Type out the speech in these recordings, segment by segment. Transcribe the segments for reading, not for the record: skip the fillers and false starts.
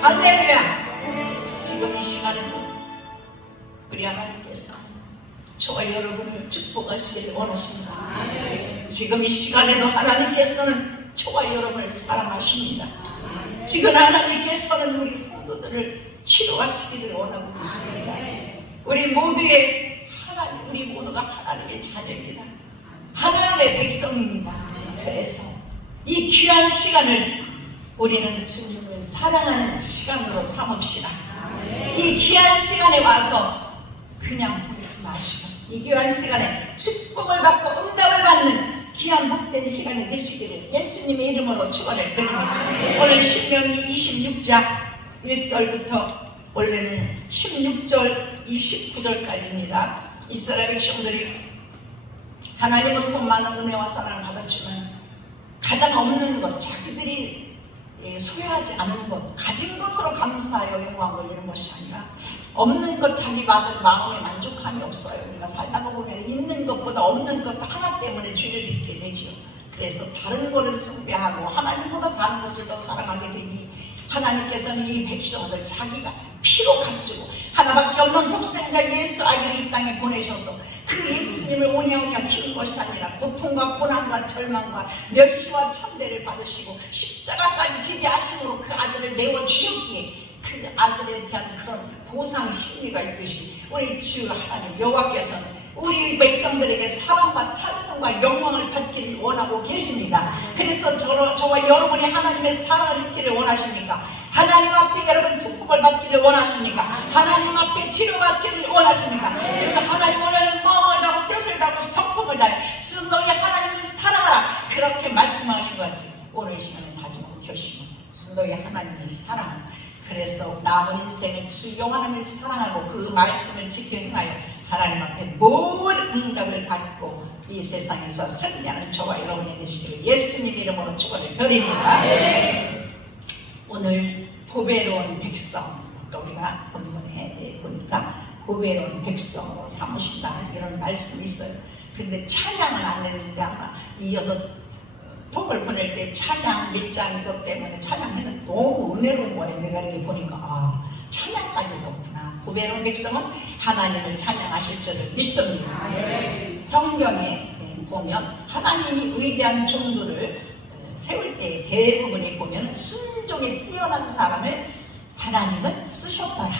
할렐루야. 지금 이 시간에도 우리 하나님께서 저와 여러분을 축복하시길 원하십니다. 지금 이 시간에도 하나님께서는 저와 여러분을 사랑하십니다. 지금 하나님께서는 우리 성도들을 치료하시기를 원하고 계십니다. 우리 모두가 하나님의 자녀입니다. 하나님의 백성입니다. 그래서 이 귀한 시간을 우리는 주님을 사랑하는 시간으로 삼읍시다. 이 귀한 시간에 와서 그냥 보내지 마시고 이 귀한 시간에 축복을 받고 응답을 받는 귀한 복된 시간이 되시기를 예수님의 이름으로 축원을 드립니다. 오늘 신명기 26장 1절부터 원래는 16절 29절까지입니다. 이스라엘 백성들이 하나님으로부터 많은 은혜와 사랑을 받았지만 가장 없는 것, 자기들이 소유하지 않은 것, 가진 것으로 감사하여 영광 돌리는 것이 아니라 없는 것 자기 받은 마음에 만족함이 없어요. 우리가 살다가 보면 있는 것보다 없는 것 하나 때문에 죄를 짓게 되죠. 그래서 다른 것을 숭배하고 하나님보다 다른 것을 더 사랑하게 되니 하나님께서는 이 백성들 자기가 피로 값지고 하나밖에 없는 독생자 예수 아기를 이 땅에 보내셔서 그 예수님을 오냐오냐 키운 것이 아니라 고통과 고난과 절망과 멸시와 천대를 받으시고 십자가까지 지배하심으로 그 아들을 내어주셨기에 그 아들에 대한 그런 보상 심리가 있듯이 우리 주 하나님 여호와께서는 우리 백성들에게 사랑과 찬송과 영광을 받기를 원하고 계십니다. 그래서 저와 여러분이 하나님의 사랑을 입기를 원하십니까? 하나님 앞에 여러분 축복을 받기를 원하십니까? 하나님 앞에 치료받기를 원하십니까? 그러니까 하나님 오늘 마음을 다하고 뜻을 다하고 성품을 다해 주 너희 하나님을 사랑하라 그렇게 말씀하신 거지. 오늘 이 시간에 다짐하고 결심하고 주 너희 하나님을 사랑하라. 그래서 남은 인생을 주 영원함을 사랑하고 그 말씀을 지켜 행하여 하나님 앞에 모든 응답을 받고 이 세상에서 승리하는 저와 여러분이 되시기를 예수님 이름으로 축원을 드립니다. 오늘 보배로운 백성, 우리가 본문에 보니까 보배로운 백성으로 삼으신다 이런 말씀이 있어요. 근데 찬양은 안 했는데 아마 이어서 톡을 보낼 때 찬양 밑장 이것 때문에 찬양에는 너무 은혜로운 거예요. 내가 이렇게 보니까 찬양까지도 없구나. 보배로운 백성은 하나님을 찬양하실 줄을 믿습니다. 성경에 보면 하나님이 위대한 종들을 세울 때 대부분에 보면 순종에 뛰어난 사람을 하나님은 쓰셨더라.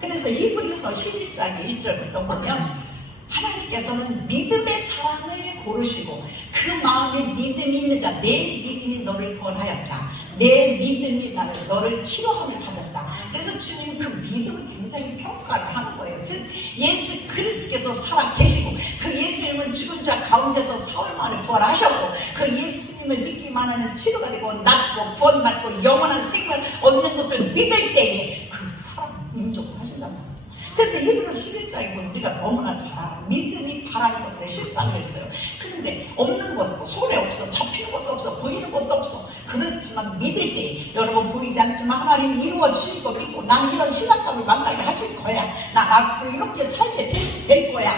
그래서 이브리서 11장 1절부터 보면 하나님께서는 믿음의 사람을 고르시고 그 마음에 믿음이 있는 자, 내 믿음이 너를 구원하였다. 내 믿음이 너를 치료함을 받았다. 그래서 지금 그 믿음을 굉장히 평가를 하는 거예요. 즉 예수 그리스도께서 살아 계시고 그 예수님은 죽은 자 가운데서 사흘 만에 부활하셨고 그 예수님을 믿기만 하면 치료가 되고 낫고 구원받고 영원한 생명을 얻는 것을 믿을 때에 그 사람 인정을 하신단 말이에요. 그래서 이브리서 11장에 보면 우리가 너무나 잘 알아. 믿음이 바라는 것들에 실상을 했어요. 그런데 없는 것도 손에 없어. 잡히는 것도 없어. 보이는 것도 없어. 그렇지만 믿을 때 여러분 보이지 않지만 하나님이 이루어 주실 거 믿고 난 이런 신학감을 만나게 하실 거야. 난 앞으로 이렇게 살게 될 거야.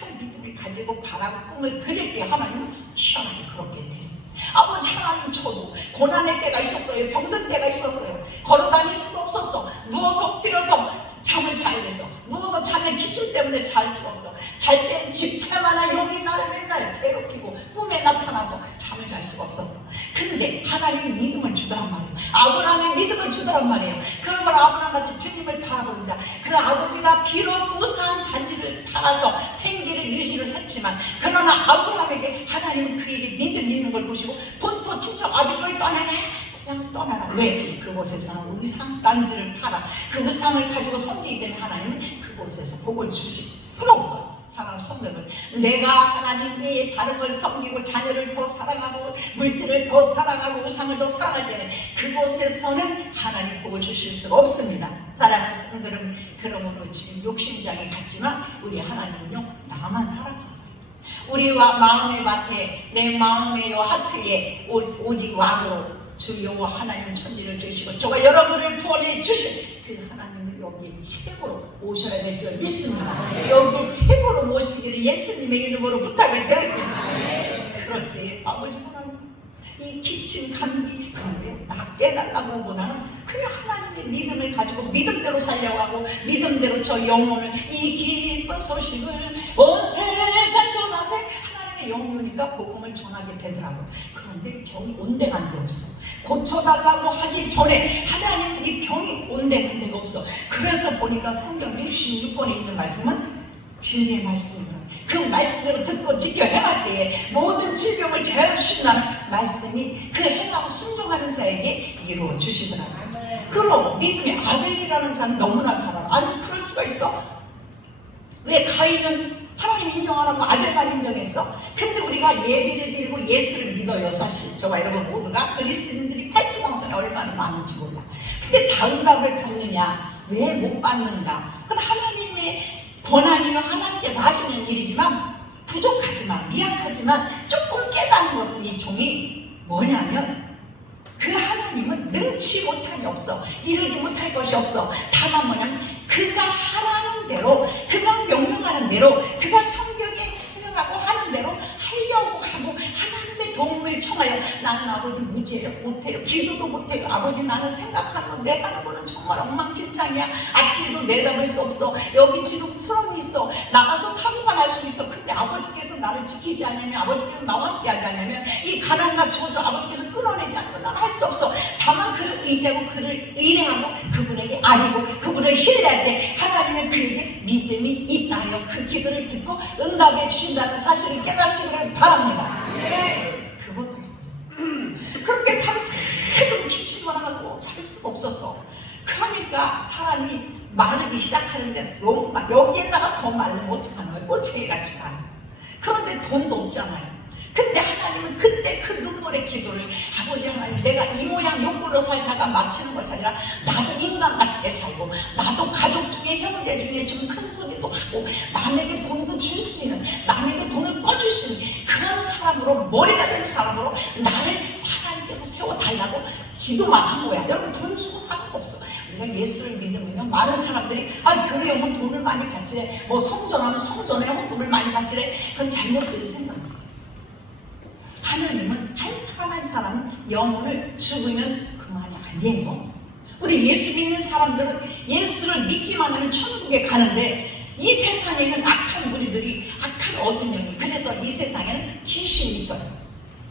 하는 믿음을 가지고 바라고 꿈을 그릴 때 하나님은 희한하게 그렇게 됐어요. 아버지 하나님 저도 고난의 때가 있었어요. 병든 때가 있었어요. 걸어 다닐 수도 없었어. 누워서 엎드려서 잠을 자야 돼서 누워서 자면 기침 때문에 잘 수가 없어. 잘 때는 집채만한 용이 나를 맨날 괴롭히고 꿈에 나타나서 잠을 잘 수가 없었어. 근데 하나님이 믿음을 주더란 말이에요. 아브라함의 믿음을 주더란 말이에요. 그러므로 아브라함같이 주님을 바라보자. 그 아버지가 비록 우상 단지를 팔아서 생계를 유지를 했지만 그러나 아브라함에게 하나님은 그에게 믿음이 있는 걸 보시고 본토 친척 아비집을 떠나라. 그냥 떠나라. 왜? 그곳에서는 우상 단지를 팔아 그 우상을 가지고 섬기게 된 하나님은 그곳에서 복을 주실 수가 없어요. 사랑하는 성도들, 내가 하나님 외에 다른 걸 섬기고 자녀를 더 사랑하고 물질을 더 사랑하고 우상을 더 사랑할 때는 그곳에서는 하나님 복을 주실 수가 없습니다. 사랑하는 성도들은 그러므로 지금 욕심장애 같지만 우리 하나님은요 나만 사랑합니다. 우리와 마음의 밭에 내 마음의 요 하트에 오직 왕으로 주 여호와 하나님 천지를 주시고 저와 여러분을 구원해 주신 그 하나님을 여기에 최고로 오셔야 될 줄 믿습니다. 여기에 최고로 모시기를 예수님의 이름으로 부탁을 드립니다. 그럴 때 아버지 하나님 이 기침 감기 그런데 나 깨달라고 보다는 그냥 하나님의 믿음을 가지고 믿음대로 살려고 하고 믿음대로 저 영혼을 이 기쁜 소식을 온 세상 전하세 하나님의 영혼이니까 복음을 전하게 되더라고요. 그런데 병이 온데간 데 없어. 고쳐달라고 하기 전에 하나님 이 병이 온데간 데가 없어. 그래서 보니까 성경 66권에 있는 말씀은 진리의 말씀이에요. 그 말씀대로 듣고 지켜 행할 때에 모든 질병을 제어주신다는 말씀이 그 행하고 순종하는 자에게 이루어 주시더라고요. 그럼 믿음의 아벨이라는 자는 너무나 잘 알아. 아니 그럴 수가 있어? 왜 가인은 하나님 인정 안 하고 아벨만 인정했어? 근데 우리가 예비를 드리고 예수를 믿어요. 사실 저와 여러분 모두가 그리스도인들이 팔도방송에 얼마나 많은지 몰라. 근데 다 응답을 받느냐? 왜 못 받는가? 그건 하나님의 권한이는 하나님께서 하시는 일이지만 부족하지만 미약하지만 조금 깨닫는 것은 이 종이 뭐냐면 그 하나님은 능치 못함이 없어. 이루지 못할 것이 없어. 다만 뭐냐면 그가 하라는 대로 그가 명령하는 대로 그가 성경에 표현하고 하는 대로 하려고 하고 하나님의 도움을 청하여 나는 아버지 무지해요. 못해요. 기도도 못해요. 아버지 나는 생각하는 거 내 하는 거는 정말 엉망진창이야. 앞길도 내다볼 수 없어. 여기 지금 수렁이 있어. 나가서 사고가 날 수 있어. 근데 아버지께서 나를 지키지 않으면 아버지께서 나와 함께 하지 않으면 이 가난과 저주 아버지께서 끊어내지 않으면 나는 할 수 없어. 다만 그를 의지하고 그를 의뢰하고 그분에게 아니고 그분을 신뢰할 때 하나님은 그에게 믿음이 있다 하여 그 기도를 듣고 응답해 주신다는 사실을 깨달으시기를 바랍니다. 그것도 그렇게 밤새도록 기침만 하고 잘 수가 없었어. 그러니까 사람이 마르기 시작하는데 너무 여기에다가 더 말르면 어떡하나. 꼬챙이같이 가요. 그런데 돈도 없잖아요. 근데 하나님은 그때 그 눈물의 기도를 아버지 하나님, 내가 이 모양 욕구로 살다가 마치는 것이 아니라 나도 인간답게 살고 나도 가족 중에 형제 중에 좀 큰 소리도 하고 남에게 돈도 줄 수 있는, 남에게 돈을 꺼줄 수 있는 그런 사람으로, 머리가 된 사람으로 나를 하나님께서 세워달라고 기도만 한 거야. 여러분, 돈 주고 상관없어. 우리가 예수를 믿으면 많은 사람들이 교회에 오면 돈을 많이 받지래, 뭐 성전하면 성전에 헌금을 많이 받지래. 그건 잘못된 생각이에요. 하나님은 한 사람 한 사람은 영혼을 죽으면 그만이 아니에요. 우리 예수 믿는 사람들은 예수를 믿기만 하면 천국에 가는데, 이 세상에는 악한 무리들이, 악한 어둠 영이, 그래서 이 세상에는 귀신이 있어요.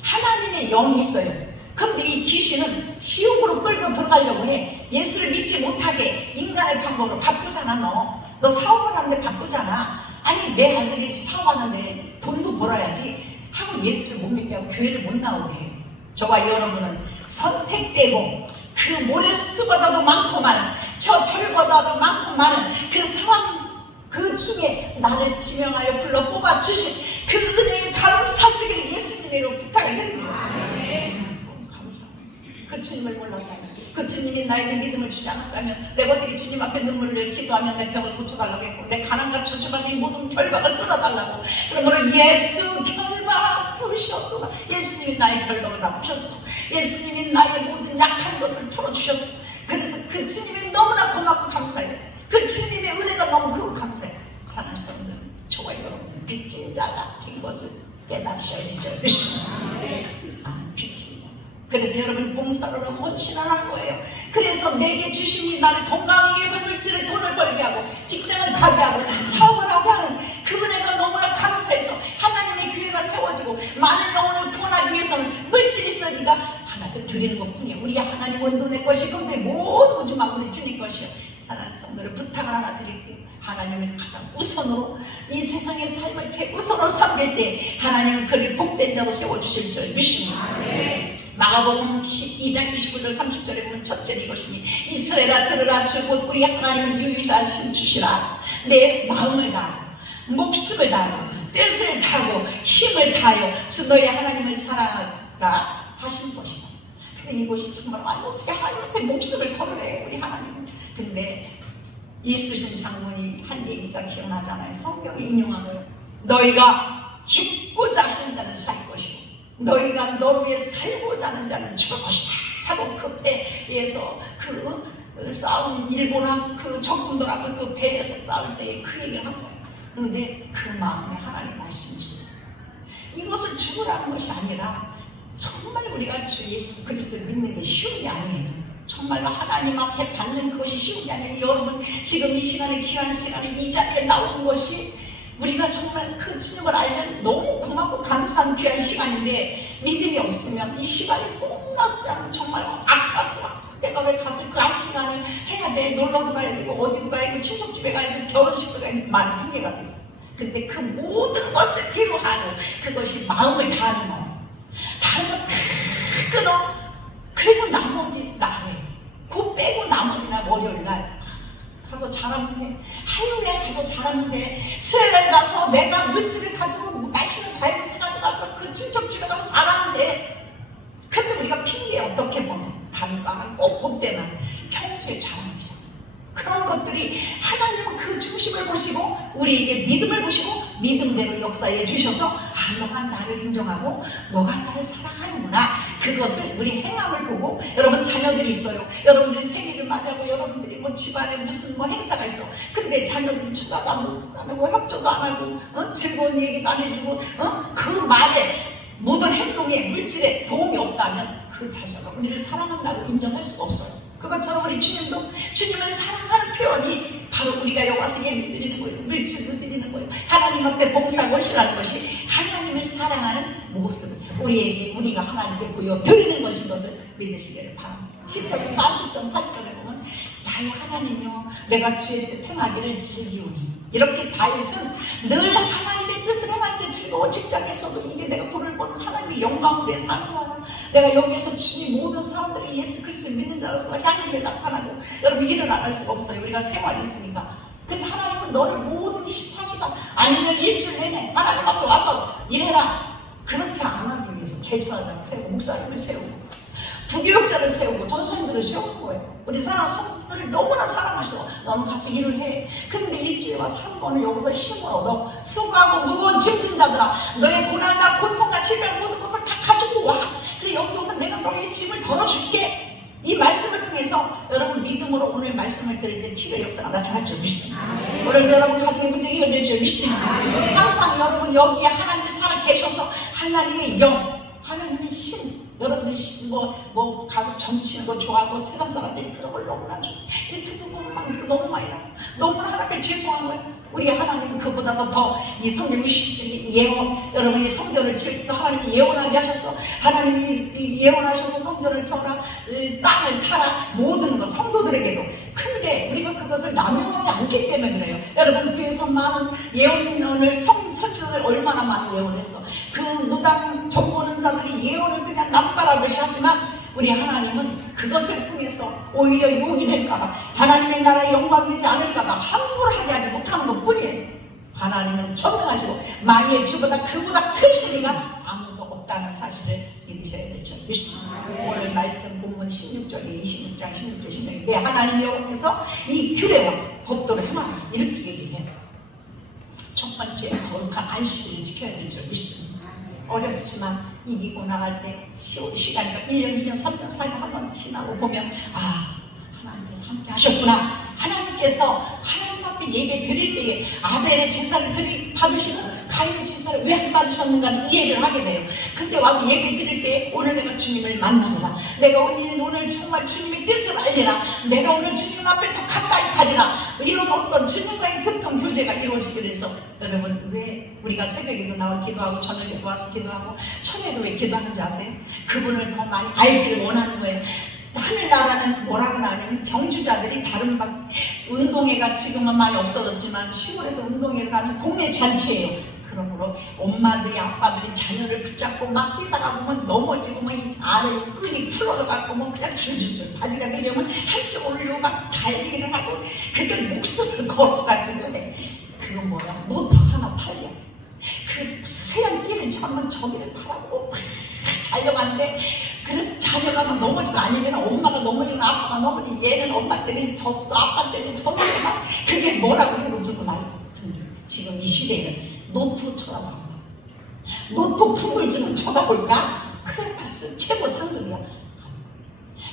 하나님의 영이 있어요. 그런데 이 귀신은 지옥으로 끌고 들어가려고 해. 예수를 믿지 못하게 인간의 방법으로. 바쁘잖아, 너 사업을 하는데 바쁘잖아. 아니, 내 아들이 사업하는데 돈도 벌어야지 하고 예수를 못 믿게 하고 교회를 못 나오게 해. 저와 여러분은 선택되고 그 모래수보다도 많고 많은, 저 별보다도 많고 많은 그 사람, 그 중에 나를 지명하여 불러 뽑아주신 그 은혜의 가름 사시기를 예수님의 이름으로 부탁을 드립니다. 감사합니다. 그 주님을 몰랐다면, 그 주님이 나에게 믿음을 주지 않았다면, 내가 어떻게 주님 앞에 눈물을 흘려 기도하면 내 병을 고쳐달라고 했고, 내 가난과 저주받은 모든 결박을 끊어달라고. 그러므로 예수 결박 푸셨구나. 예수님이 나의 결박을 다 푸셨어. 예수님이 나의 모든 약한 것을 풀어주셨어. 그래서 그 주님이 너무나 고맙고 감사해요. 그 주님의 은혜가 너무 크고 감사해요. 사랑하는 성도들, 저와 여러분은 빚진 자가 된 것을 깨달으셔야 되죠. 빚진 자. 그래서 여러분 봉사로 헌신을 한 거예요. 그래서 내게 주신 이 나를 건강하기 위해서 물질을, 돈을 벌게 하고 직장을 가게 하고 사업을 하고 하는 그 은혜가 너무나 감사해서 하나님의 교회가 세워지고 많은 영혼을 구원하기 위해서는 물질이 있어야 하나를 드리는 것뿐이에요. 우리 하나님은 눈의 것이 근데 모든 우주 만물이 주님 것이요. 사랑하는 성도를 부탁을 하나 드릴게요. 하나님을 가장 우선으로, 이 세상의 삶을 최우선으로 삼을 때 하나님은 그를 복된 자로 세워주실 줄 믿습니다. 마가복음 12장 29절 30절에 보면 첫째 이것이니 이스라엘아 들으라, 즉 우리 하나님은 유일하신 주시라. 내 마음을 다하고 목숨을 다하고 뜻을 다하고 힘을 다하여 주 너의 하나님을 사랑하다 하신 것이다. 근데 이것이 정말 어떻게 하나님한테 목숨을 걸으래 우리 하나님은. 근데 이수신 장군이 한 얘기가 기억나잖아요. 성경에 인용한 거예요. 너희가 죽고자 하는 자는 살 것이고 너희가 너 위해 살고자 하는 자는 죽을 것이다 하고 그 배에서 그 싸움, 일본하고 그 적군들하고 그 배에서 싸울 때 그 얘기를 한 거예요. 근데 그 마음에 하나님 말씀이 있어요. 이것을 죽으라는 것이 아니라 정말 우리가 주 예수 그리스도를 믿는 게 쉬운 게 아니에요. 정말로 하나님 앞에 받는 그것이 쉬운 게 아니에요. 여러분 지금 이 시간에, 귀한 시간에 이 자리에 나오는 것이 우리가 정말 그 주님을 알면 너무 고맙고 감사한 귀한 시간인데, 믿음이 없으면 이 시간이 너무나 정말 아깝고 내가 왜 가서 그 한 시간을 해야 돼. 놀러도 가야 되고 어디도 가야 되고 친척집에 가야 되고 결혼식도 가야 되고 많은 핑계가 돼 있어. 근데 그 모든 것을 뒤로 하고 그것이 마음을 다하는 거예요. 다른 거 다 끊어. 그리고 나머지 나해. 그거 빼고 나머지나 월요일날 가서 잘하면 돼. 화요일에 가서 잘하면 돼. 수요일날 가서 내가 물질을 가지고 맛있는 과일을 사가지고 가서 그 친척집에 가서 잘하면 돼. 근데 우리가 핑계 어떻게 보면 다른 거 하나 꼭 그때만 평소에 잘하면 되잖아. 그런 것들이 하나님은 그 중심을 보시고 우리에게 믿음을 보시고 믿음대로 역사해 주셔서 너가 나를 인정하고 너가 나를 사랑하는구나. 그것을 우리 행함을 보고, 여러분 자녀들이 있어요. 여러분들이 생일을 맞이하고 여러분들이 뭐 집안에 무슨 뭐 행사가 있어. 근데 자녀들이 쳐다도 안 하고 협조도 안 하고 즐거운 얘기도 안 해주고 그 말에 모든 행동에 물질에 도움이 없다면 그 자녀가 우리를 사랑한다고 인정할 수가 없어요. 그것처럼 우리 주님도 주님을 사랑하는 표현이 바로 우리가 여기 와서 예배 드리는 거예요. 물질도 드리는 거예요. 하나님 앞에 봉사 것이라는 것이 하나님을 사랑하는 모습, 우리가 하나님께 보여드리는 것인 것을 믿으시기를 바랍니다. 10편 40편 8절에 보면 나의 하나님이여 내가 주의 뜻 행하기를 즐기오니, 이렇게 다윗은 늘 하나님의 뜻을 행하는데 즐거워. 직장에서도 이게 내가 돈을 버는 하나님의 영광을 위해서 하는 거야. 내가 여기에서 주님 모든 사람들이 예수 그리스도를 믿는 자로서 향기를 나타나고, 여러분 일을 안 할 수가 없어요. 우리가 생활이 있으니까. 그래서 하나님은 너를 모든 24시간 아니면 일주일 내내 하나님 앞에 와서 일해라. 그렇게 안 하기 위해서 제사장을 세우고 목사님을 세우고 부교육자를 세우고 전사님들을 세우는 거예요. 우리 사람 성도들을 너무나 사랑하시고 너무 가서 일을 해. 근데 일주일에 와서 한 번은 여기서 힘을 얻어. 수고하고 무거운 짐진자들아, 너의 고난과 고통과 질병 모든 것을 다 가지고 와. 그래 여기 오면 내가 너의 짐을 덜어줄게. 이 말씀을 통해서 여러분 믿음으로 오늘 말씀을 들을 때 치료 역사가 나타날 줄 믿습니다. 오늘 여러분 가정의 문제 해결될 줄 믿습니다. 항상 여러분 여기에 하나님이 살아 계셔서 하나님의 영, 하나님의 신, 여러분들이 뭐 가서 정치는 거 좋아하고 세상 사람들이 그런 걸 너무나 좋아. 유튜브 보면 막 너무 많이 나와. 너무나 하나님께 죄송한 거예요. 우리 하나님은 그보다도 더 이 성경 예언, 여러분이 성전을 지을 때 하나님이 예언하게 하셔서 하나님이 예언하셔서 성전을 쳐라, 땅을 사라, 모든 것 성도들에게도. 근데 우리가 그것을 남용하지 않기 때문에 그래요. 여러분 교회에서 많은 예언을 선지자들 얼마나 많은 예언을 했어. 그 무당 정보는 자들이 예언을 그냥 남발하듯이 하지만 우리 하나님은 그것을 통해서 오히려 욕이 될까봐, 하나님의 나라에 영광이 되지 않을까봐 함부로 하게 하지 못하는 것 뿐이에요. 하나님은 전능하시고 만유의 주보다 그보다 크신 이가 아무도 없다는 사실을 믿으셔야 될 줄 믿습니다. 오늘 말씀 본문 16절에 26장 16절 16절에 내 하나님 여호와께서 이 규례와 법도를 행하라 이렇게 얘기해요. 첫 번째 거룩한 안식일을 지켜야 될 줄 믿습니다. 어렵지만 이기고 나갈 때 시간이가 1년, 2년, 3년, 4년 한 번 지나고 보면 하나님께서 함께 하셨구나. 하나님께서 하나님 앞에 예배 드릴 때에 아벨의 제사를 받으시고 가인의 제사를 왜 안 받으셨는가 이해를 하게 돼요. 그때 와서 예배 드릴 때 오늘 내가 주님을 만나리라, 내가 오늘 정말 주님의 뜻을 알리라, 내가 오늘 주님 앞에 더 가까이 가리라, 이런 어떤 주님과의 교통 교제가 이루어지게 돼서 여러분 왜 우리가 새벽에도 나와 기도하고 저녁에도 와서 기도하고 처음에도 왜 기도하는지 아세요? 그분을 더 많이 알기를 원하는 거예요. 하늘나라는 뭐라고 나냐면 경주자들이 다른 막 운동회가 지금은 많이 없어졌지만 시골에서 운동회를 하는 동네 잔치예요. 그러므로 엄마들이 아빠들이 자녀를 붙잡고 막 뛰다가 보면 넘어지고 뭐 아래 끈이 풀어져갖고 뭐 그냥 줄줄줄 바지가 내려면 한쪽 올리고 막 달리기를 하고 그때 목숨을 걸어가지고 그거 뭐야 노트 하나 탈려. 그 하얀 띠를 잡으면 저기를 타라고 막 달려가는데, 그래서 자녀가 막 넘어지고 아니면 엄마가 넘어지고 아빠가 넘어지고 얘는 엄마 때문에 졌어 아빠 때문에 졌어 막 그게 뭐라고 해도 누구 말고. 근데 지금 이 시대에는 노트 쳐다봐. 노트 품을 주면 쳐다볼까? 그래 봤어. 최고 상급이야.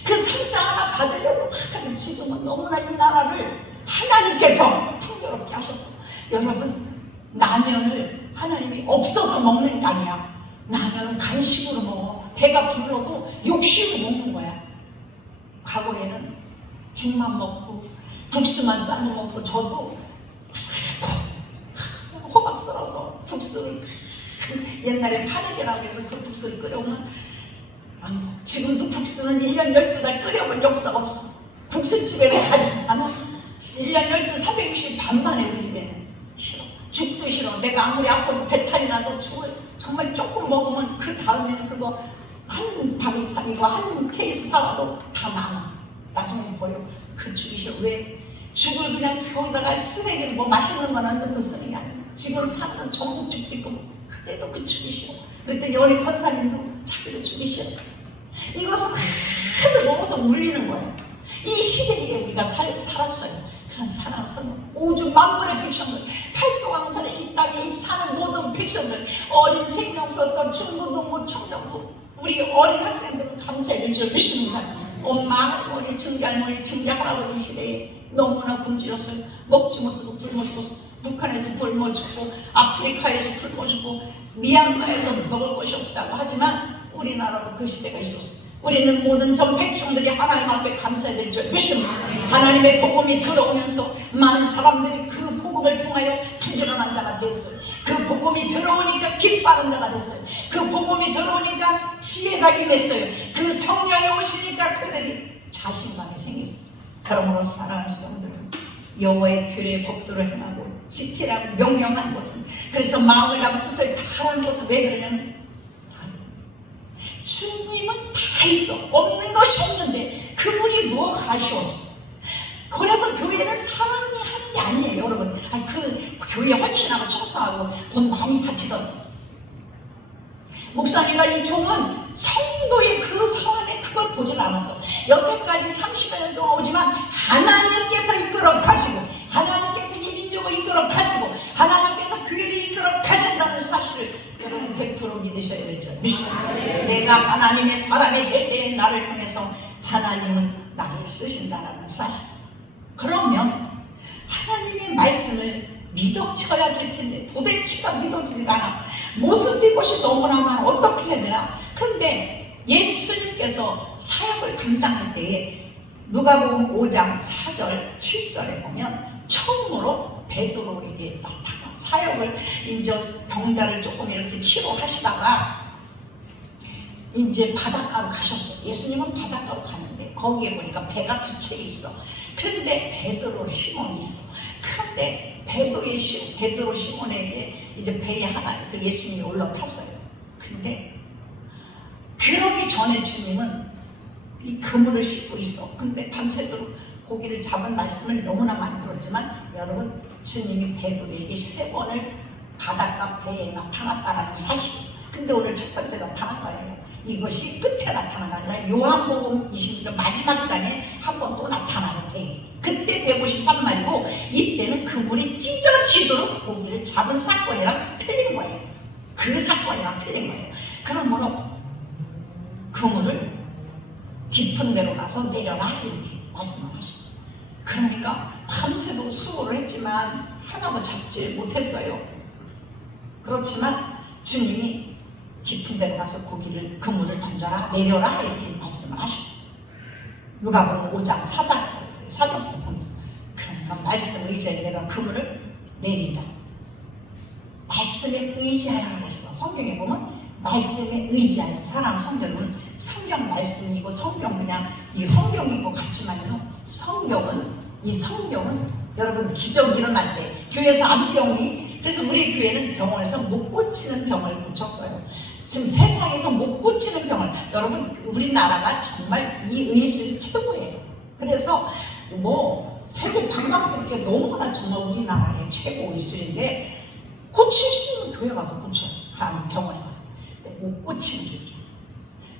그 상장 하나 받으려고 하는데 지금은 너무나 이 나라를 하나님께서 풍요롭게 하셨어. 여러분 라면을 하나님이 없어서 먹는 게 아니야. 라면은 간식으로 먹어. 배가 불러도 욕심으로 먹는 거야. 과거에는 죽만 먹고 국수만 싸서 먹고 저도 호박 썰어서 국수를 옛날에 파래기라고 해서 그 국수를 끓여오면 지금도 국수는 1년 12달 끓여본 역사가 없어. 국수집에는 가지 않아. 1년 12, 360 반만에 우리 집에는 싫어. 죽도 싫어. 내가 아무리 아파서 배탈이 나도 죽을 정말 조금 먹으면 그 다음에는 그거 한 바구니 이거 한 케이스 사와도 다 남아. 나중에 버려. 그 죽이 싫어. 왜? 죽을 그냥 거기다가 쓰레기를 뭐 맛있는 건 안 넣고 쓰는 게 아니야. 지금 사는 전국죽도 있고 그래도 그 죽이 싫어. 그랬더니 어린 권사님도 자기도 죽이 싫어. 이것은 하도 먹어서 물리는 거예요. 이 시대에 우리가 살았어요. 그런 살아서는 우주 만물의 백성들, 팔도강산에 이 땅에 사는 모든 백성들, 어린 생명수부터 중고등부, 청년부, 우리 어린 학생들은 감사해 줄 줄 믿습니다. 엄마, 할머니, 증자할머니, 증자할아버지 시대에 너무나 굶주렸어요. 먹지 못해서 굶어 죽었어. 북한에서 굶어 죽고 아프리카에서 굶어 죽고 미얀마에서 먹을 것이 없다고 하지만 우리나라도 그 시대가 있었어요. 우리는 모든 전 백성들이 하나님 앞에 감사해야 될 줄 믿습니다. 하나님의 복음이 들어오면서 많은 사람들이 그 복음을 통하여 부지런한 자가 됐어요. 그 복음이 들어오니까 기뻐하는 자가 됐어요. 그 복음이 들어오니까 지혜가 임했어요. 그 성령이 오시니까 그들이 자신감이 생겼어요. 그러므로 사랑하는 성도들, 여호와의 규례의 법도를 행하고 지키라고 명령한 것은, 그래서 마음을 담은 뜻을 다 하는 것은 왜 그러냐면 주님은 다 있어. 없는 것이 없는데 그분이 뭐가 아쉬워서. 그래서 교회는 사람이 하는 게 아니에요, 여러분. 그 교회 헌신하고 청소하고 돈 많이 바치던 목사님과 이 종은 성도의 그 성안에 그걸 보질 않았어. 여태까지 30여 년 동안 오지만 하나님께서 이끌어 가시고, 하나님께서 이 민족을 이끌어 가시고, 하나님께서 교회를 이끌어 가신다는 사실을 여러분 100% 믿으셔야 되죠. 내가 하나님의 사람이 될 때에 나를 통해서 하나님은 나를 쓰신다는 사실. 그러면 하나님의 말씀을 믿어져야 될 텐데 도대체가 믿어지지가 않아. 모습이 것이 너무나 많아. 어떻게 해야 되나? 그런데 예수님께서 사역을 감당할 때에 누가복음 5장 4절 7절에 보면 처음으로 베드로에게 나타나 사역을 이제 병자를 조금 이렇게 치료하시다가 이제 바닷가로 가셨어. 예수님은 바닷가로 가는데 거기에 보니까 배가 두 채 있어. 그런데 베드로 시몬이 있어. 그런데 베드로 시몬에게 이제 배에 하나 그 예수님이 올라탔어요. 근데 그러기 전에 주님은 이 그물을 싣고 있어. 근데 밤새도록 고기를 잡은 말씀을 너무나 많이 들었지만 여러분, 주님이 베드로에게 3번을 바닷가 배에 나타났다라는 사실. 근데 오늘 첫 번째 나타난 거예요. 이것이 끝에 나타난 게 아니라 요한복음 20장 마지막 장에 한 번 또 나타나는 배에. 그때 153마리고 이때는 그물이 찢어지도록 고기를 잡은 사건이랑 틀린 거예요. 그 사건이랑 틀린 거예요. 그러므로 그물을 깊은 데로 가서 내려라 이렇게 말씀을 하시고, 그러니까 밤새도록 수고를 했지만 하나도 잡지 못했어요. 그렇지만 주님이 깊은 데로 가서 고기를 그물을 던져라 내려라 이렇게 말씀을 하시고, 누가복음 5장 4절부터 보면 그러니까 말씀을 의지하여 내가 그물을 내린다. 말씀에 의지하여 그랬어. 성경에 보면 말씀에 의지하여, 사람 성경은 성경 말씀이고 성경 그냥 이 성경인 것 같지만요, 이 성경은 여러분 기적이 일어날 때 교회에서 암병이, 그래서 우리 교회는 병원에서 못 고치는 병을 고쳤어요. 지금 세상에서 못 고치는 병을, 여러분 우리나라가 정말 이 의술이 최고예요. 그래서 뭐 세계 방방곡곡에 너무나 정말 우리나라의 최고 의술인데 고칠 수 있는 교회 가서 고쳐요. 병원에 가서. 근데 못 고치는 게 있잖아요.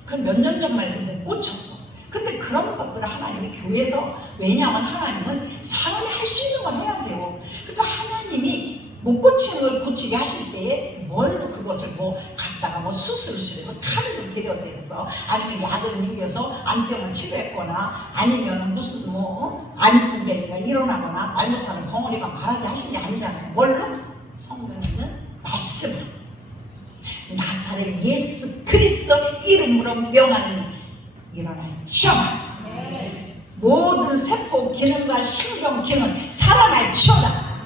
그럼 몇 년 전만 해도 못 고쳤어. 근데 그런 것들을 하나님이 교회에서, 왜냐하면 하나님은 사람이 할 수 있는 걸 해야죠. 그러니까 하나님이 못 고치는 걸 고치게 하실 때에 뭘로 그것을 뭐 갖다가 뭐 수술실에서 칼을 데려댔어, 아니면 약을 먹여서 암병을 치료했거나, 아니면 무슨 뭐 안진뱅이가 일어나거나 말 못하는 벙어리가 말하게 하신 게 아니잖아요. 뭘로? 성경에는 말씀으로, 나사렛 예수 그리스도 이름으로 명하는 일어나시오라. 모든 세포 기능과 신경 기능 살아나시오라.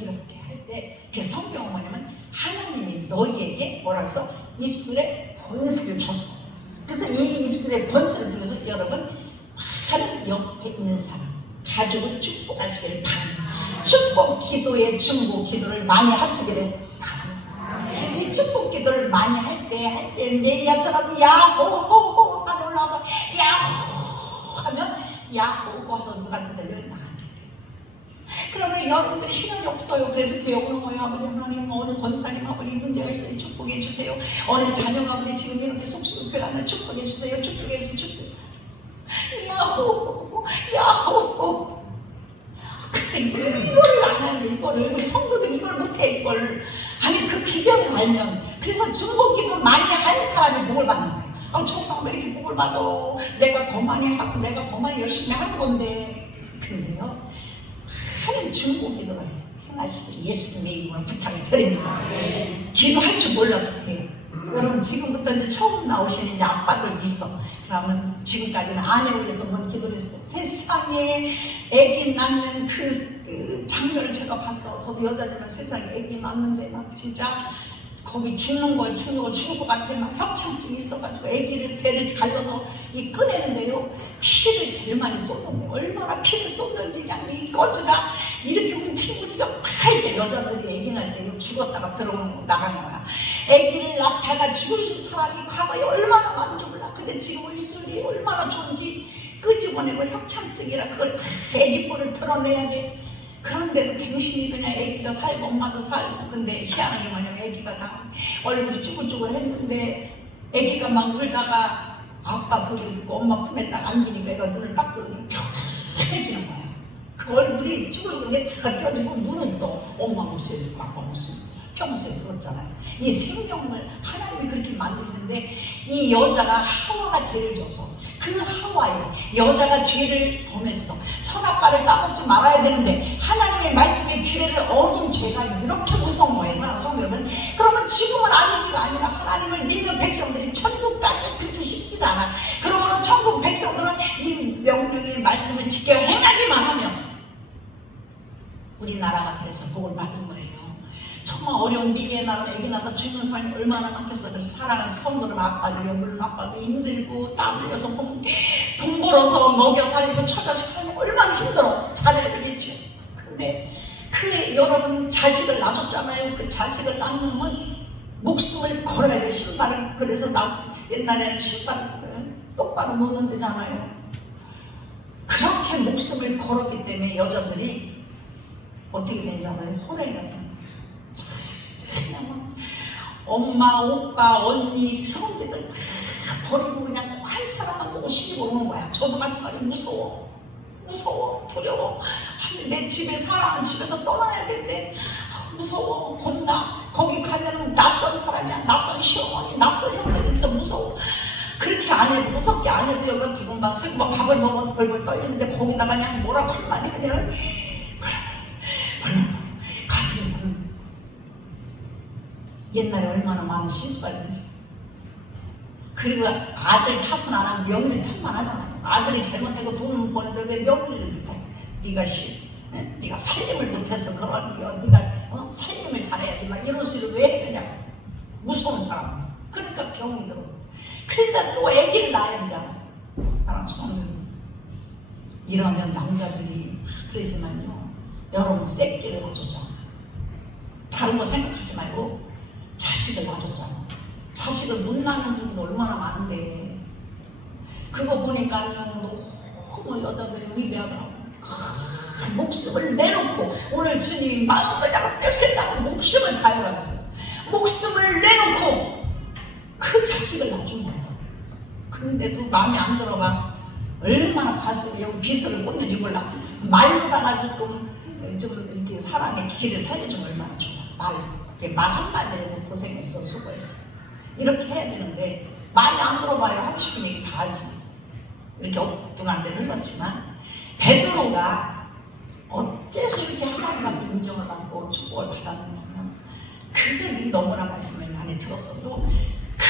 이렇게 할 때 그 성경은 뭐냐면 하나님이 너희에게 뭐라 해서 입술에 번스를 줬어. 그래서 이 입술에 번스를 들여서 여러분 하나님 옆에 있는 사람 가족을 축복하시길 바랍니다. 축복 기도의 중보 기도를 많이 하시기를 바랍니다. 이 축복 기도를 많이 할 때 내야처럼 야호호호 산에 올라와서 야호 하면 야호호 하던 누가 들려 나갑니다. 그러면 여러분들이 시간이 없어요. 그래서 교회 오는 거예요. 아버지 하나님, 어느 권사님 아버지 문제가 있어요. 축복해 주세요. 어느 자녀가 아버지 지금 이렇게 속수고 교회를 축복해 주세요. 축복해 주세요. 축복. 야호 야호. 근데 이거를 안 하는데, 이거를 우리 성도들이 이걸 못해. 이걸 아니 그 비결을 알면, 그래서 중보기도 많이 한 사람이 복을 받는 거예요. 아, 저 사람 왜 이렇게 복을 받아? 내가 더 많이 하고 내가 더 많이 열심히 한 건데. 근데요, 하는 중보기도를 행하시길 예수님의 이름으로 부탁을 드립니다. 기도할 줄 몰라도 해요. 여러분 지금부터 이제 처음 나오시는 이제 아빠들 있어. 그러면 지금까지는 아내 위해서 뭐 기도를 했어. 세상에 아기 낳는 그 장면을 제가 봤어. 저도 여자지만 세상에 아기 낳는데 막 진짜 거기 죽을 것 같아. 막 협착증이 있어가지고 아기를 배를 갈려서 이 꺼내는데요, 피를 제일 많이 쏟는데 얼마나 피를 쏟는지 그냥 이 꺼지가 이렇게 움직이고 막 이렇게 여자들이 아기 낳을 때 죽었다가 나가는 거야. 아기를 낳다가 죽은 사람이 과거에 얼마나 많은지 몰라. 근데 지금 의술이 얼마나 좋은지 끄집어내고 협착증이라 그걸 아기 뿔을 털어내야 돼. 그런데도 갱신이 그냥 애기가 살고 엄마도 살고. 근데 희한한 게 뭐냐면 애기가 다 얼굴이 쭈글쭈글 했는데 애기가 막 울다가 아빠 소리 듣고 엄마 품에 딱 안기니까 애가 눈을 딱 뜨더니 편해지는 거야. 그 얼굴이 쭈글쭈글게 다 펴지고 눈은 또 엄마 목소리 듣고 아빠 목소리 평소에 들었잖아요. 이 생명을 하나님이 그렇게 만드시는데 이 여자가 하와가 죄를 져서 그 하와에 여자가 죄를 범했어. 선악과를 따먹지 말아야 되는데 하나님의 말씀의 규례를 어긴 죄가 이렇게 무서운 거예요. 성경은. 그러면 지금은 아니지가 아니라 하나님을 믿는 백성들이 천국 가기 그렇게 쉽지가 않아. 그러면 천국 백성들은 이 명령의 말씀을 지켜 행하기만 하면 우리나라가 그래서 복을 받은 거예요. 정말 어려운 미개의 나라에 애기 낳아서 죽는 사람이 얼마나 많겠어. 그래서 사랑하는 성도를 아빠들이 물론 아빠도 힘들고 땀 흘려서 돈 벌어서 먹여 살리고 처자식 하면 얼마나 힘들어. 잘해야 되겠죠. 근데 그 여러분 자식을 낳았잖아요. 그 자식을 낳는 건 목숨을 걸어야 돼. 신발을. 그래서 나 옛날에는 신발 똑바로 놓는 데잖아요. 그렇게 목숨을 걸었기 때문에 여자들이 어떻게 되는지 아세요? 호랭이가 되는 거예요. 그냥 엄마, 오빠, 언니, 형제들 다 버리고 그냥 한 사람만 보고 시집 오는 거야. 저도 마찬가지로 무서워, 두려워. 아니, 내 집에 사랑하는 집에서 떠나야 된대. 무서워, 겁나. 거기 가면은 낯선 사람이야. 낯선 시어머니, 낯선 형제들 있어. 무서워. 그렇게 안 해도, 무섭게 안 해도 여기 두근만 쓰고 밥을 먹어도 벌벌 떨리는데 거기다가 그냥 뭐라고 한마디 하면 가슴이 옛날에 얼마나 많은 시집살이 했어. 그리고 아들 탓은 안 하면 며느리 탓만 하잖아요. 아들이 잘못하고 돈을 못 버는데 왜 며느리를 못해? 네가 살림을 못해서 그러니까 네가 살림을 잘해야지 막 이런 식으로 왜 그냥 무서운 사람. 그러니까 병이 들어서. 그러니까 또 아기를 낳아야 되잖아. 사람 손을. 이러면 남자들이 그러지만요. 여러분 새끼를 낳아줬잖아. 다른 거 생각하지 말고 자식을 낳아줬잖아. 자식을 못 낳는 분도 얼마나 많은데 그거 보니까 너무 여자들이 위대하더라고. 그 목숨을 내놓고 오늘 주님이 마음을 다고 뜻을 다고 목숨을 다해라고 했어요. 목숨을 내놓고 그 자식을 낳아준 거야. 근데도 마음에 안 들어봐. 얼마나 가슴에 여기 비석을 꽂는지 몰라. 말로다가 지금 이렇게 사랑의 길을 살려주면 얼마나 좋아. 말 한마디라도 고생했어, 수고했어. 이렇게 해야 되는데 말이 안 들어봐요. 하고 싶은 얘기 다 하지. 이렇게 엉뚱한 데를 흘렀지만 베드로가 어째서 이렇게 하나님 앞에 인정을 받고 축복을 받았느냐면 그걸 너무나 말씀을 많이 들었어도 그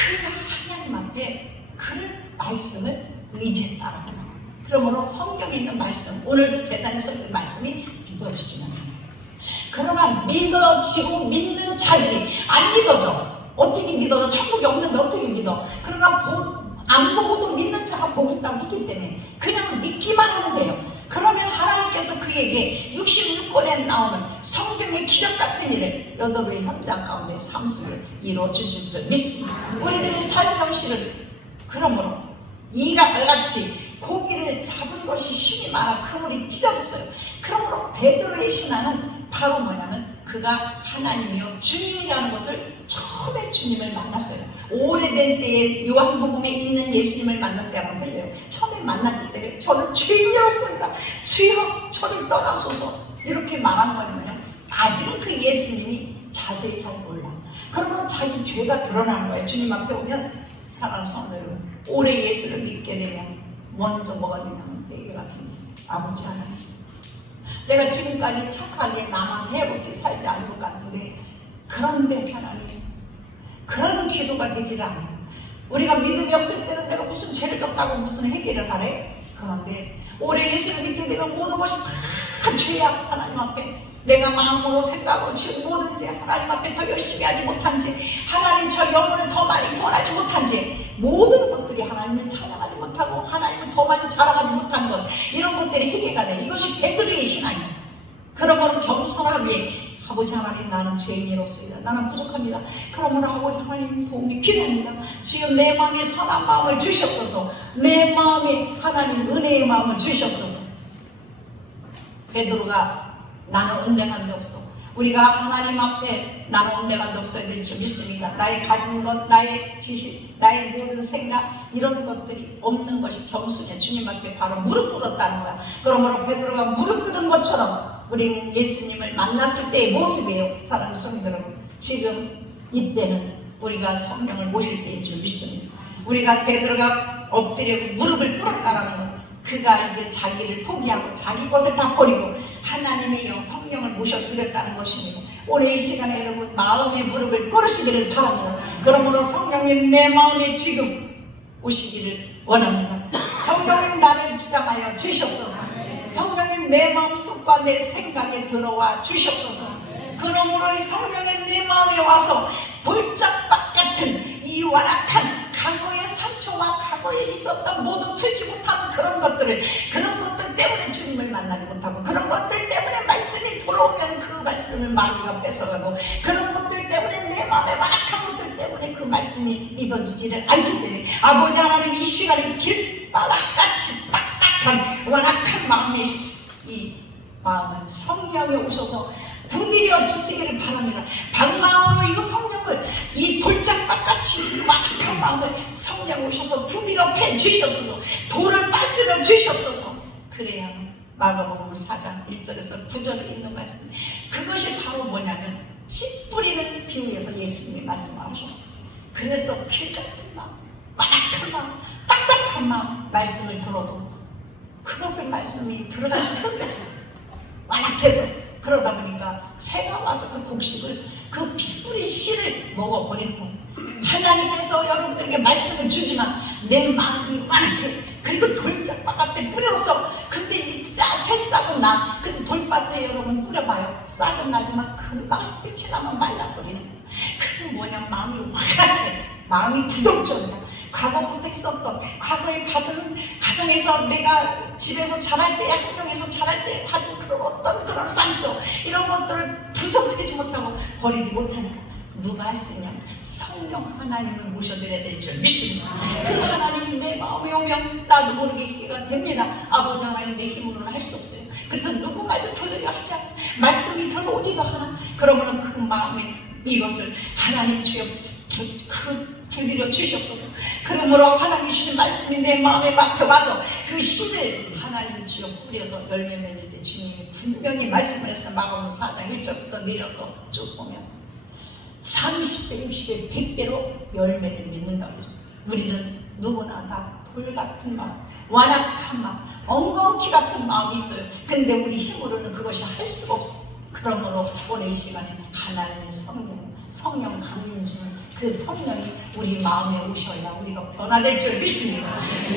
하나님 앞에 그 말씀을 의지했다라는 거예요. 그러므로 성경에 있는 말씀, 오늘도 재단에서 그 말씀이 믿어지지는 않아요. 그러나 믿어지고 믿는 자들이 안 믿어져. 어떻게 믿어져? 천국이 없는데 어떻게 믿어? 그러나 안 보고도 믿는 자가 복이 있다고 했기 때문에 그냥 믿기만 하면 돼요. 그러면 하나님께서 그에게 66권에 나오는 성경의 기적 같은 일을 여덟의 현장 가운데 삼수를 이루어 주실 줄 믿습니다. 우리들의 삶 형식은 그러므로 이가 말같이 고기를 잡은 것이 힘이 많아 그물이 찢어졌어요. 그러므로 베드로의 신앙은 바로 뭐냐면 그가 하나님이요 주님이라는 것을 처음에 주님을 만났어요. 오래된 때에 요한복음에 있는 예수님을 만날 때하고 틀려요. 처음에 만났기 때문에 저는 주인이었습니다. 주여 저를 떠나소서 이렇게 말한 거냐면요. 아직은 그 예수님이 자세히 잘 몰라. 그러면 자기 죄가 드러나는 거예요. 주님 앞에 오면 사랑하는 성도 여러분, 오래 예수를 믿게 되면 먼저 뭐가 되냐면 내게 같은 아버지 하나님, 내가 지금까지 착하게 나만 해롭게 살지 않은 것 같은데 그런데 하나님 그런 기도가 되질 않아요. 우리가 믿음이 없을 때는 내가 무슨 죄를 졌다고 무슨 해결을 하래? 그런데 오래 예수를 믿게 되면 모든 것이 다 죄야. 하나님 앞에 내가 마음으로 생각으로 지은 모든 죄, 하나님 앞에 더 열심히 하지 못한 죄, 하나님 저 영혼을 더 많이 구원하지 못한 죄, 모든 것들이 하나님을 찬양하지 못하고 하나님을 더 많이 자랑하지 못한 것, 이런 것들이 해결가 돼. 이것이 베드로의 신앙이야. 그러므로 겸손하게 아버지 하나님, 나는 죄인이로소이다. 나는 부족합니다. 그러므로 아버지 하나님 도움이 필요합니다. 주여 내 마음에 선한 마음을 주시옵소서. 내 마음에 하나님 은혜의 마음을 주시옵소서. 베드로가 나는 온데간데 없어. 우리가 하나님 앞에 나는 온데간데 없어야 될 줄 믿습니다. 나의 가진 것, 나의 지식, 나의 모든 생각 이런 것들이 없는 것이 겸손해. 주님 앞에 바로 무릎 꿇었다는 거야. 그러므로 베드로가 무릎 꿇은 것처럼 우리는 예수님을 만났을 때의 모습이에요. 사랑하는 성도 여러분, 지금 이때는 우리가 성령을 모실 때인 줄 믿습니다. 우리가 베드로가 엎드려 무릎을 꿇었다라는 거, 그가 이제 자기를 포기하고 자기 것을 다 버리고 하나님의 성령을 모셔드렸다는 것입니다. 오늘 이 시간에 여러분 마음의 무릎을 꿇으시기를 바랍니다. 그러므로 성령님 내 마음에 지금 오시기를 원합니다. 성령님 나를 주장하여 주시옵소서. 성령님 내 마음속과 내 생각에 들어와 주시옵소서. 그러므로 이 성령님 내 마음에 와서 돌짝밭 같은 이 완악한 과거의 상처와 과거에 있었던 모두 풀지 못한 그런 것들 때문에 주님을 만나지 못하고, 그런 것들 때문에 말씀이 돌아오면 그 말씀을 마귀가 뺏어가고, 그런 것들 때문에 내 마음에 완악한 것들 때문에 그 말씀이 믿어지지를 않기 때문에 아버지 하나님 이 시간에 길바닥같이 딱딱한 완악한 마음의 이 마음을 성령에 오셔서 두드려 주시기를 바랍니다. 방망으로 이 성령을 이 돌짝밭같이 완악한 마음을 성령 오셔서 두드려 패 주시옵소서. 돌을 빠스려 주시옵소서. 그래야 마가복음 4장 1절에서 9절에 있는 말씀, 그것이 바로 뭐냐면 씨 뿌리는 비유에서 예수님이 말씀하셨어요. 그래서 길 같은 마음, 완악한 마음, 딱딱한 마음, 말씀을 들어도 그것을 말씀이 들어가는 필요가 없어요. 완악해서. 그러다 보니까 새가 와서 그 곡식을, 그 씨뿌리 씨를 먹어버리는 거예요. 하나님께서 여러분들에게 말씀을 주지만 내 마음이 완악해. 그리고 돌짝밭 같은 뿌려서, 근데 새싹은 나. 근데 돌밭에 여러분 뿌려봐요. 싹은 나지만 금방 빛이 나면 말라버리는 거예요. 그게 뭐냐, 마음이 완악해. 마음이 부정적이다. 과거부터 있었던, 과거에 받은 가정에서 내가 집에서 자랄 때, 학교에서 자랄 때 받은 그런 어떤 그런 상처, 이런 것들을 부서뜨리지 못하고 버리지 못하니까 누가 할 수 있냐? 성령 하나님을 모셔드려야 될 줄 믿습니다. 그 하나님이 내 마음에 오면 나도 모르게 기회가 됩니다. 아버지 하나님 내 힘으로는 할 수 없어요. 그래서 누구 말도 들으려 하지 않아. 말씀이 들어오기도 하나. 그러면 그 마음에 이것을 하나님 주여 두드려 주시옵소서. 그러므로 하나님 주신 말씀이 내 마음에 박혀가서 그 씨를 하나님 주여 뿌려서 열매 맺을 때 주님이 분명히 말씀을 해서 마가복음 4장 1절부터 내려서 쭉 보면 30배, 60배, 100배로 열매를 맺는다고 했습니다. 우리는 누구나 다 돌 같은 마음, 완악한 마음, 엉겅퀴 같은 마음이 있어요. 근데 우리 힘으로는 그것이 할 수가 없어요. 그러므로 오늘 이 시간에 하나님의 성령 강림 주는 그 성령이 우리 마음에 오셔야 우리가 변화될 줄 믿습니다.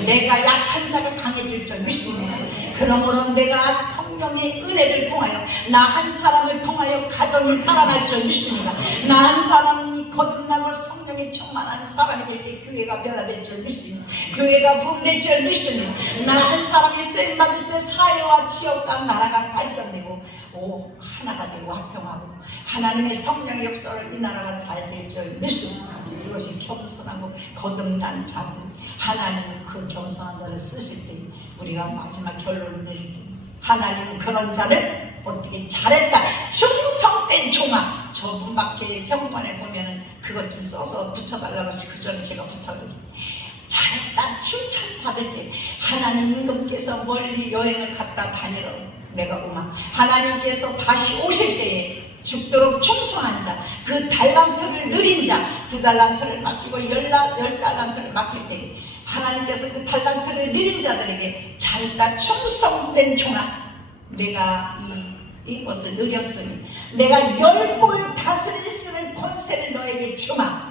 내가 약한 자가 강해질 줄 믿습니다. 그러므로 내가 성령의 은혜를 통하여 나 한 사람을 통하여 가정이 살아날 줄 믿습니다. 나 한 사람이 거듭나고 성령이 충만한 사람이 될 때 교회가 변화될 줄 믿습니다. 교회가 부흥될 줄 믿습니다. 나 한 사람이 쓰임받을 때 사회와 지역과 나라가 발전되고 하나가 되고 화평하고 하나님의 성령의 역사로 이 나라가 잘 될 줄 믿습니다. 이것이 겸손하고 거듭난 자들, 하나님은 그 겸손한 자를 쓰실 때 우리가 마지막 결론을 내릴 때 하나님은 그런 자를 어떻게 잘했다, 충성된 종아, 저분밖에 현관에 보면은 그것 좀 써서 붙여달라고 그 전에 제가 부탁했어요. 잘했다 칭찬받을 때 하나님 임금께서 멀리 여행을 갔다 다니러 내가 오마, 하나님께서 다시 오실 때에 죽도록 충성한 자, 그 달란트를 누린 자, 2달란트를 맡기고 10달란트를 맡길 때 하나님께서 그 달란트를 누린 자들에게 잘했다 충성된 종아, 내가 이것을 누렸으니 내가 10골 다스릴 수 있는 권세를 너에게 주마.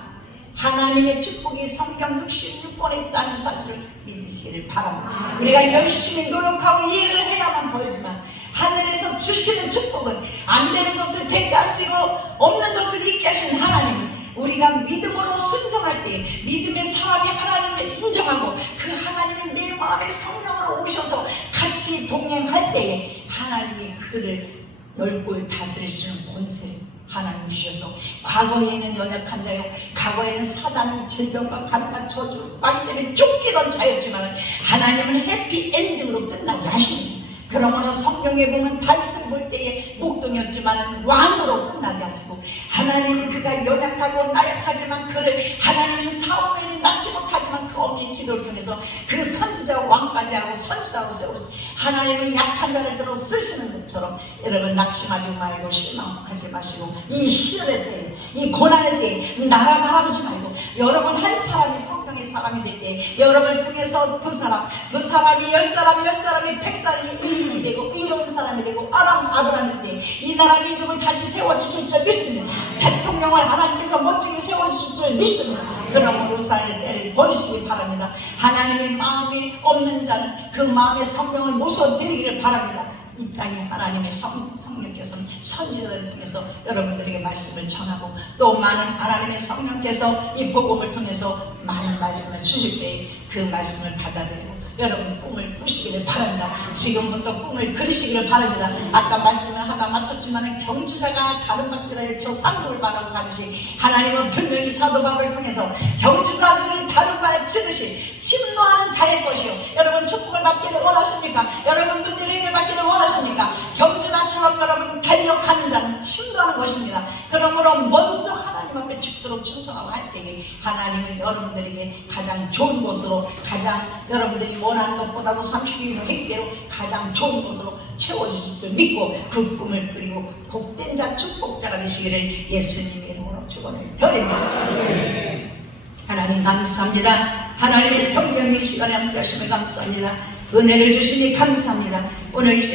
하나님의 축복이 성경 66권에 있다는 사실을 믿으시기를 바랍니다. 우리가 열심히 노력하고 일을 해야만 벌지만 하늘에서 주시는 축복은 안 되는 것을 되게 하시고 없는 것을 있게 하신 하나님은 우리가 믿음으로 순종할 때 믿음의 사람이 하나님을 인정하고 그 하나님이 내 마음에 성령으로 오셔서 같이 동행할 때에 하나님이 그를 10골 다스리시는 권세 하나님 주셔서, 과거에는 연약한 자요, 과거에는 사단 질병과 가난한 저주 마귀 때문에 쫓기던 자였지만 하나님은 해피엔딩으로 끝나게 하십니다. 그러므로 성경에 보면 다윗을 볼 때에 목동이었지만 왕으로 끝나게 하시고, 하나님은 그가 연약하고 나약하지만 그를 하나님은 사울을 낳지 못하지만 그 어미의 기도를 통해서 그 선지자 왕까지 하고 선지자로 세우시고, 하나님은 약한 자를 들어 쓰시는 것처럼 여러분 낙심하지 말고 실망하지 마시고, 이 시련의 때, 이 고난의 때 나라 바라보지 말고, 여러분 한 사람이 성경의 사람이 될 때 여러분을 통해서 두 사람이 10사람이 100사람이 의인이 되고 의로운 사람이 되고 아브라함이 돼 이 나라 민족을 다시 세워주실 줄 믿습니다. 대통령을 하나님께서 멋지게 세워주실 줄 믿습니다. 그러므로 우상의 때를 버리시기 바랍니다. 하나님의 마음이 없는 자는 그 마음의 성령을 모셔드리기를 바랍니다. 이 땅에 하나님의 성령께서는 선지자들을 통해서 여러분들에게 말씀을 전하고, 또 많은 하나님의 성령께서 이 복음을 통해서 많은 말씀을 주실 때 그 말씀을 받아들이고 여러분 꿈을 꾸시기를 바랍니다. 지금부터 꿈을 그리시기를 바랍니다. 아까 말씀을 하다 마쳤지만 경주자가 다른 박지라에 저 쌍돌 바라고 가듯이, 하나님은 분명히 사도 바울을 통해서 경주자들이 다른 발 치듯이 침노하는 자의 것이요, 여러분 축복을 받기를 원하십니까? 여러분 문제를 힘을 받기를 원하십니까? 경주자처럼 여러분 달려가는 자는 침노하는 것입니다. 그러므로 먼저 하나님 앞에 죽도록 충성하고 할 때에 하나님은 여러분들에게 가장 좋은 곳으로, 가장 여러분들이 원하는 것보다도 32로 100배로 가장 좋은 곳으로 채워주실 줄 믿고 그 꿈을 꾸리고 복된 자, 축복자가 되시기를 예수님의 이름으로 축원을 드립니다. 하나님 감사합니다. 하나님의 성령님 시간에 함께 하심을 감사합니다. 은혜를 주시니 감사합니다. 오늘 이 시간